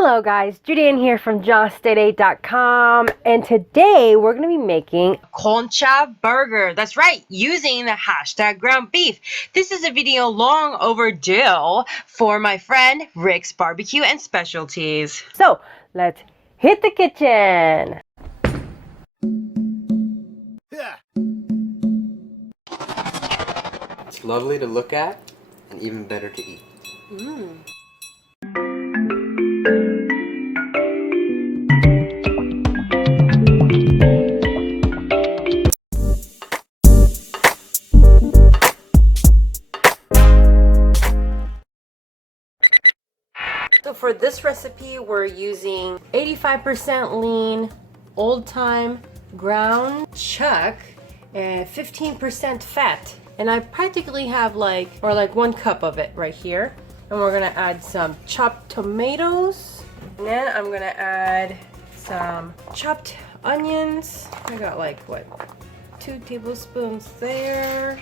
Hello guys, Julian here from JohnState8.com, and today we're going to be making Concha Burger. That's right, using the hashtag ground beef. This is a video long overdue for my friend Rick's Barbecue and Specialties. So let's hit the kitchen. It's lovely to look at and even better to eat. So for this recipe, we're using 85% lean, old-time ground chuck, and 15% fat. And I practically have like 1 cup of it right here. And we're gonna add some chopped tomatoes. And then I'm gonna add some chopped onions. I got like, what, 2 tablespoons there.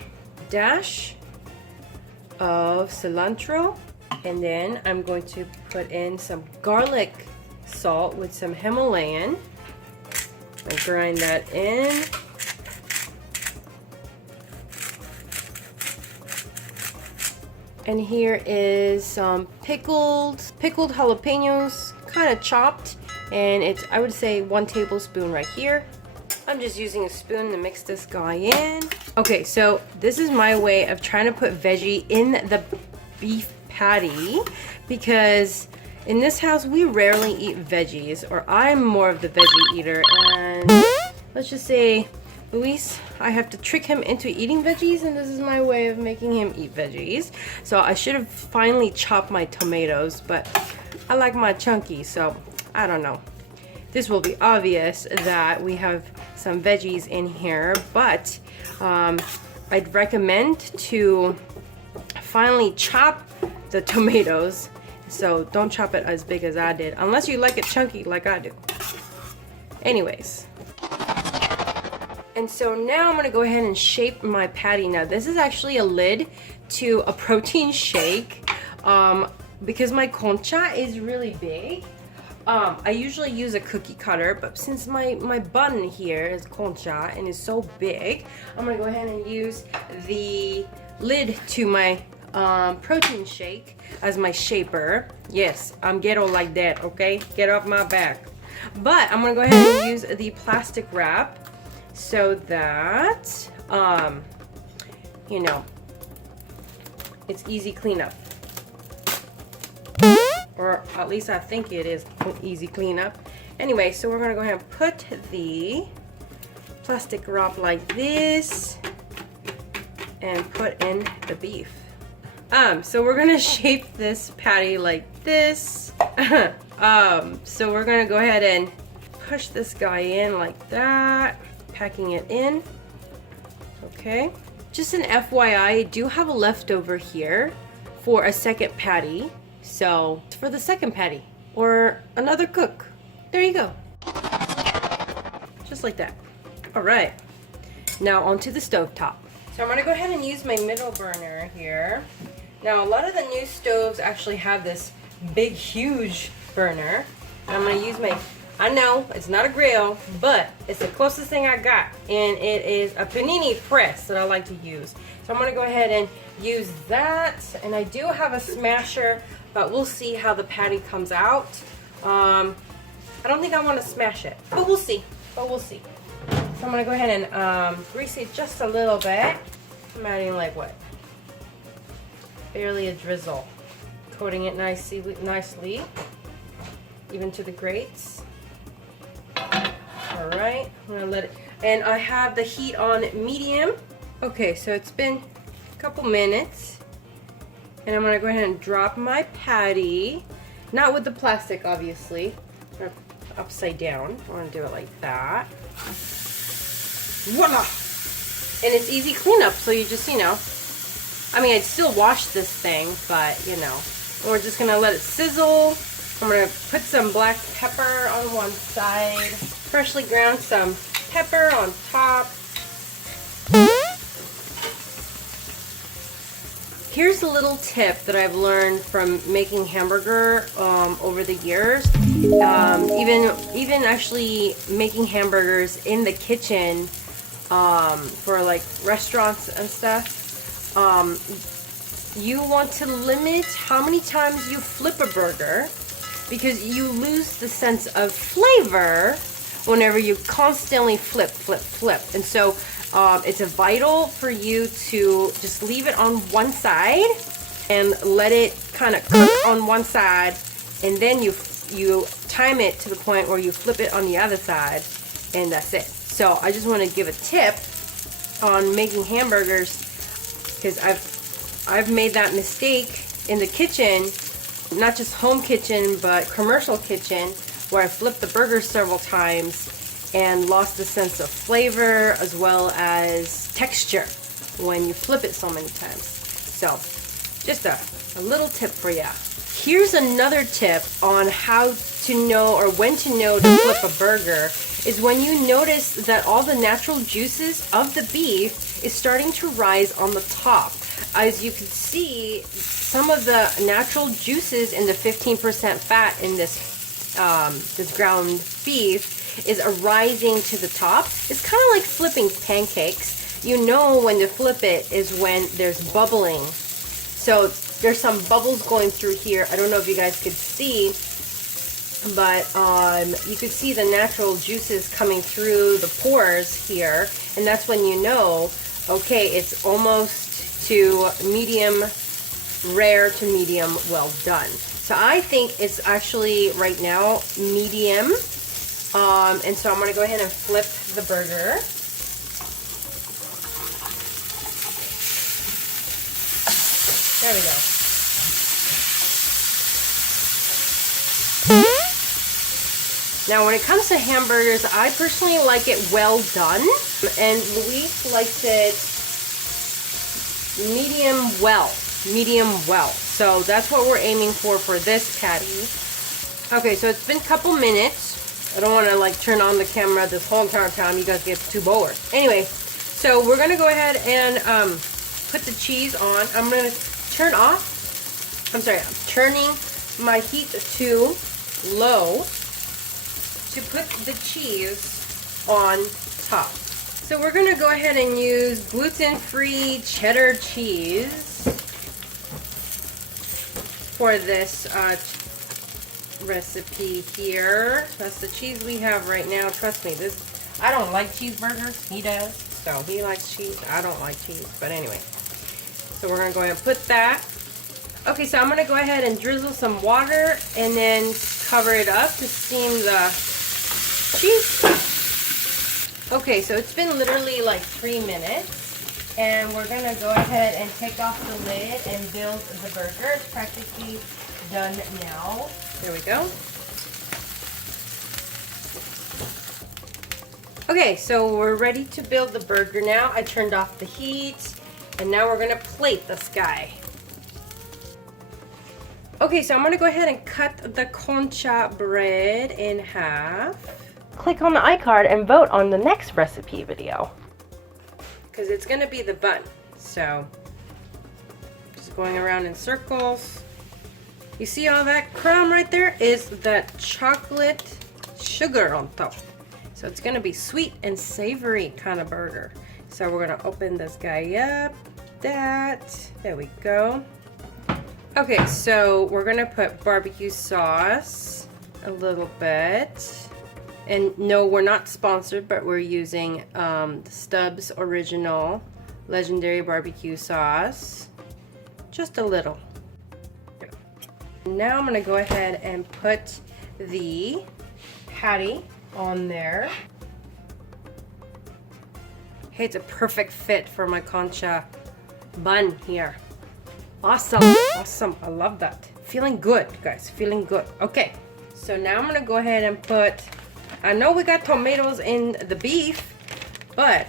Dash of cilantro. And then I'm going to put in some garlic salt with some Himalayan. I'll grind that in. And here is some pickled jalapenos, kind of chopped. And it's, I would say, 1 tablespoon right here. I'm just using a spoon to mix this guy in. Okay, so this is my way of trying to put veggie in the beef patty, because in this house we rarely eat veggies, or I'm more of the veggie eater, and let's just say Luis, I have to trick him into eating veggies, and this is my way of making him eat veggies. So I should have finally chopped my tomatoes, but I like my chunky, so I don't know. This will be obvious that we have some veggies in here, but I'd recommend to finally chop the tomatoes, so don't chop it as big as I did, unless you like it chunky like I do. Anyways, and so now I'm gonna go ahead and shape my patty. Now this is actually a lid to a protein shake, because my concha is really big. I usually use a cookie cutter, but since my bun here is concha and is so big, I'm gonna go ahead and use the lid to my protein shake as my shaper. Yes, I'm ghetto like that, okay? Get off my back. But I'm gonna go ahead and use the plastic wrap so that you know, it's easy cleanup, or at least I think it is easy cleanup. Anyway, so we're gonna go ahead and put the plastic wrap like this and put in the beef. So we're gonna shape this patty like this. So we're gonna go ahead and push this guy in like that, packing it in. Okay. Just an FYI, I do have a leftover here for a second patty. So for the second patty or another cook. There you go. Just like that. All right. Now onto the stovetop. So I'm gonna go ahead and use my middle burner here. Now a lot of the new stoves actually have this big, huge burner. I'm gonna use my, I know it's not a grill, but it's the closest thing I got, and it is a panini press that I like to use. So I'm gonna go ahead and use that, and I do have a smasher, but we'll see how the patty comes out. I don't think I want to smash it, but we'll see. So I'm gonna go ahead and grease it just a little bit. I'm adding like what? Barely a drizzle. Coating it nicely, even to the grates. All right, I'm gonna let it, and I have the heat on medium. Okay, so it's been a couple minutes, and I'm gonna go ahead and drop my patty, not with the plastic, obviously, upside down. I want to do it like that. Voila! And it's easy cleanup, so you just, you know, I mean, I'd still wash this thing, but, you know, we're just gonna let it sizzle. I'm gonna put some black pepper on one side, freshly ground some pepper on top. Here's a little tip that I've learned from making hamburger over the years. Even actually making hamburgers in the kitchen for like restaurants and stuff. You want to limit how many times you flip a burger, because you lose the sense of flavor whenever you constantly flip. And so it's vital for you to just leave it on one side and let it kind of cook on one side, and then you time it to the point where you flip it on the other side, and that's it. So I just want to give a tip on making hamburgers, because I've made that mistake in the kitchen, not just home kitchen but commercial kitchen, where I flipped the burger several times and lost the sense of flavor as well as texture when you flip it so many times. So just a little tip for you. Here's another tip on how to know, or when to know to flip a burger, is when you notice that all the natural juices of the beef is starting to rise on the top. As you can see, some of the natural juices in the 15% fat in this ground beef is rising to the top. It's kind of like flipping pancakes. You know when to flip it is when there's bubbling. So there's some bubbles going through here. I don't know if you guys could see, but you could see the natural juices coming through the pores here, and that's when you know, okay, it's almost to medium rare to medium well done. So I think it's actually right now medium, and so I'm going to go ahead and flip the burger. There we go. Now when it comes to hamburgers, I personally like it well done, and Luis likes it medium well. So that's what we're aiming for this patty. Okay, so it's been a couple minutes. I don't want to like turn on the camera this whole entire time. You guys get too bored. Anyway, so we're going to go ahead and put the cheese on. I'm going to turn off. I'm turning my heat to low to put the cheese on top. So we're going to go ahead and use gluten-free cheddar cheese for this recipe here. That's the cheese we have right now. Trust me, I don't like cheeseburgers. He does. So he likes cheese. I don't like cheese. But anyway. So we're going to go ahead and put that. Okay, so I'm going to go ahead and drizzle some water and then cover it up to steam the cheese. Okay, so it's been literally like 3 minutes. And we're going to go ahead and take off the lid and build the burger. It's practically done now. There we go. Okay, so we're ready to build the burger now. I turned off the heat. And now we're going to plate this guy. Okay, so I'm going to go ahead and cut the concha bread in half. Click on the iCard and vote on the next recipe video, because it's going to be the bun. So just going around in circles. You see all that crumb right there is that chocolate sugar on top. So it's going to be sweet and savory kind of burger. So we're going to open this guy up. There we go. Okay, so we're going to put barbecue sauce a little bit. And no, we're not sponsored, but we're using Stubbs Original Legendary Barbecue Sauce. Just a little. Now I'm going to go ahead and put the patty on there. Hey, it's a perfect fit for my concha bun here. Awesome. Awesome. I love that. Feeling good, guys. Feeling good. Okay. So now I'm going to go ahead and put... I know we got tomatoes in the beef, but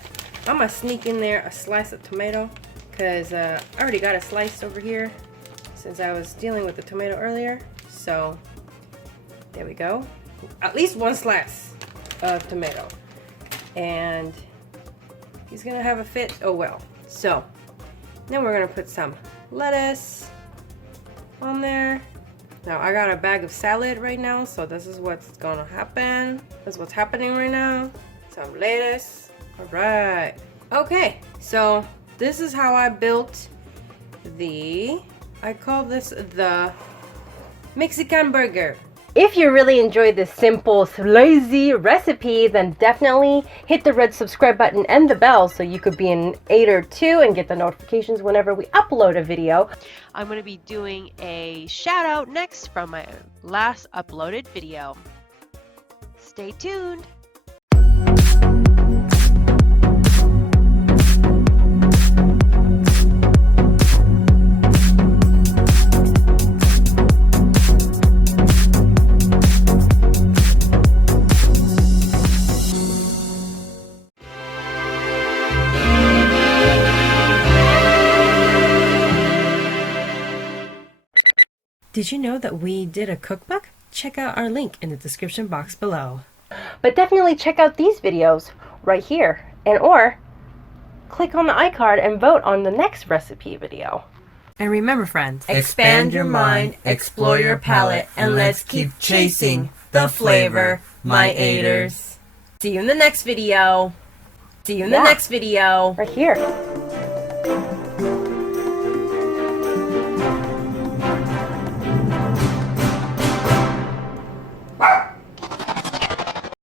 I'm going to sneak in there a slice of tomato, because I already got it sliced over here since I was dealing with the tomato earlier. So there we go. At least one slice of tomato. And he's going to have a fit. Oh well. So then we're going to put some lettuce on there. Now I got a bag of salad right now, so this is what's gonna happen. This is what's happening right now. Some lettuce. Alright. Okay, so this is how I built I call this the Mexican burger. If you really enjoyed this simple, lazy recipe, then definitely hit the red subscribe button and the bell so you could be an 8 or 2 and get the notifications whenever we upload a video. I'm going to be doing a shout out next from my last uploaded video. Stay tuned. Did you know that we did a cookbook? Check out our link in the description box below. But definitely check out these videos right here, or click on the iCard and vote on the next recipe video. And remember, friends, expand your mind, explore your palate, and let's keep chasing the flavor, my aiders. See you in the next video. See you in the next video. Right here.